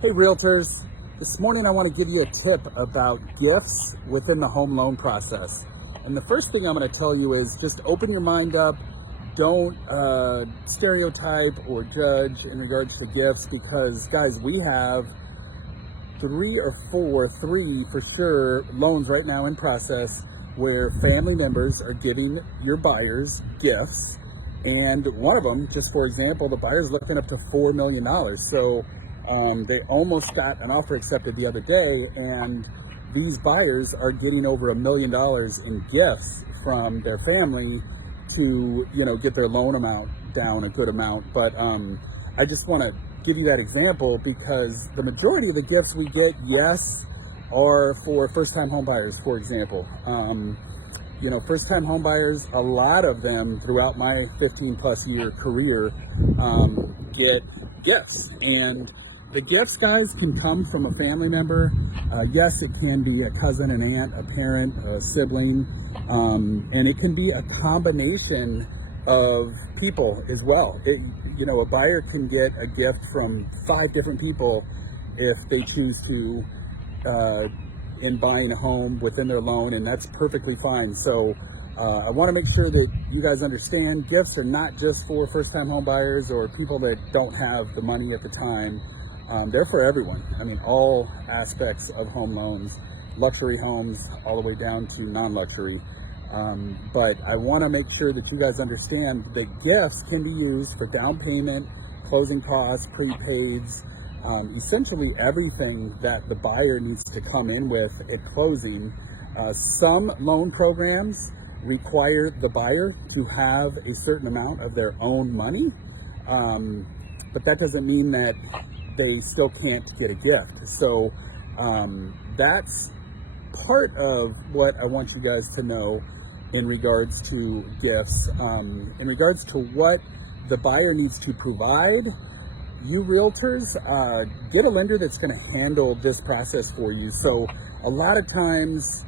Hey realtors, this morning I want to give you a tip about gifts within the home loan process. And the first thing I'm going to tell you is just open your mind up. Don't stereotype or judge in regards to gifts, because guys, we have three for sure loans right now in process where family members are giving your buyers gifts. And one of them, just for example, the buyer's looking up to $4 million. So they almost got an offer accepted the other day, and these buyers are getting over $1 million in gifts from their family to, get their loan amount down a good amount. But I just want to give you that example because the majority of the gifts we get, yes, are for first-time home buyers, for example. First-time home buyers, a lot of them throughout my 15-plus year career get gifts. And the gifts, guys, can come from a family member. Yes, it can be a cousin, an aunt, a parent, a sibling, and it can be a combination of people as well. A buyer can get a gift from 5 different people if they choose to in buying a home within their loan, and that's perfectly fine. So I want to make sure that you guys understand gifts are not just for first-time home buyers or people that don't have the money at the time. They're for everyone. I mean, all aspects of home loans, luxury homes, all the way down to non-luxury. But I want to make sure that you guys understand that gifts can be used for down payment, closing costs, prepaids, essentially everything that the buyer needs to come in with at closing. Some loan programs require the buyer to have a certain amount of their own money, but that doesn't mean that they still can't get a gift. So that's part of what I want you guys to know in regards to gifts. In regards to what the buyer needs to provide, you realtors, get a lender that's going to handle this process for you. So a lot of times,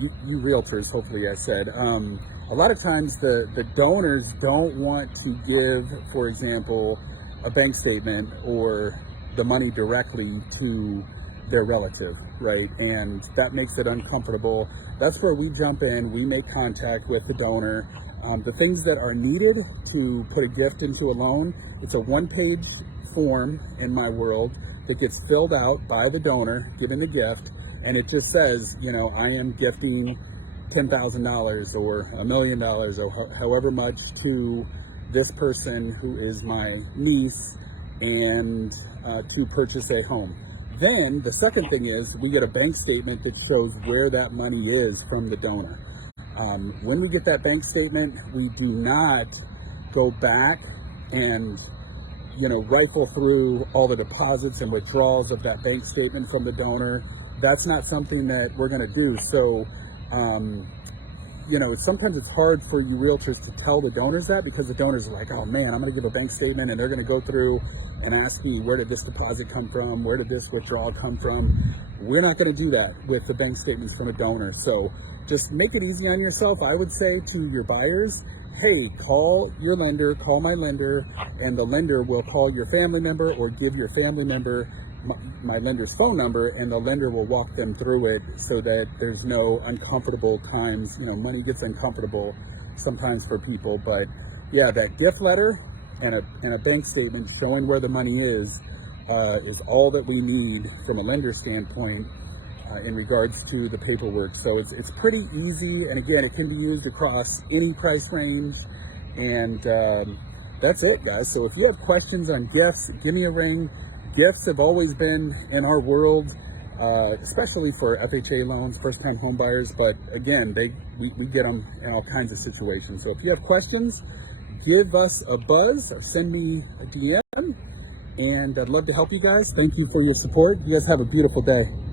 you realtors, hopefully I said, a lot of times the donors don't want to give, for example, a bank statement or the money directly to their relative, right? And that makes it uncomfortable. That's where we jump in. We make contact with the donor. The things that are needed to put a gift into a loan, it's a 1-page form in my world that gets filled out by the donor giving the gift, and it just says, I am gifting $10,000 or $1 million or however much to this person who is my niece, and to purchase a home. Then the second thing is we get a bank statement that shows where that money is from the donor. When we get that bank statement, we do not go back and rifle through all the deposits and withdrawals of that bank statement from the donor. That's not something that we're going to do. So sometimes it's hard for you realtors to tell the donors that, because the donors are like, oh man, I'm going to give a bank statement and they're going to go through and ask me, where did this deposit come from? Where did this withdrawal come from? We're not going to do that with the bank statements from a donor. So just make it easy on yourself. I would say to your buyers, hey, call your lender, call my lender, and the lender will call your family member or give your family member my lender's phone number, and the lender will walk them through it so that there's no uncomfortable times. Money gets uncomfortable sometimes for people, but yeah, that gift letter and a bank statement showing where the money is all that we need from a lender standpoint in regards to the paperwork. So it's pretty easy, and again, it can be used across any price range, and that's it, guys. So if you have questions on gifts, give me a ring. Gifts have always been in our world, especially for FHA loans, first-time home buyers. But again, we get them in all kinds of situations. So if you have questions, give us a buzz or send me a DM, and I'd love to help you guys. Thank you for your support. You guys have a beautiful day.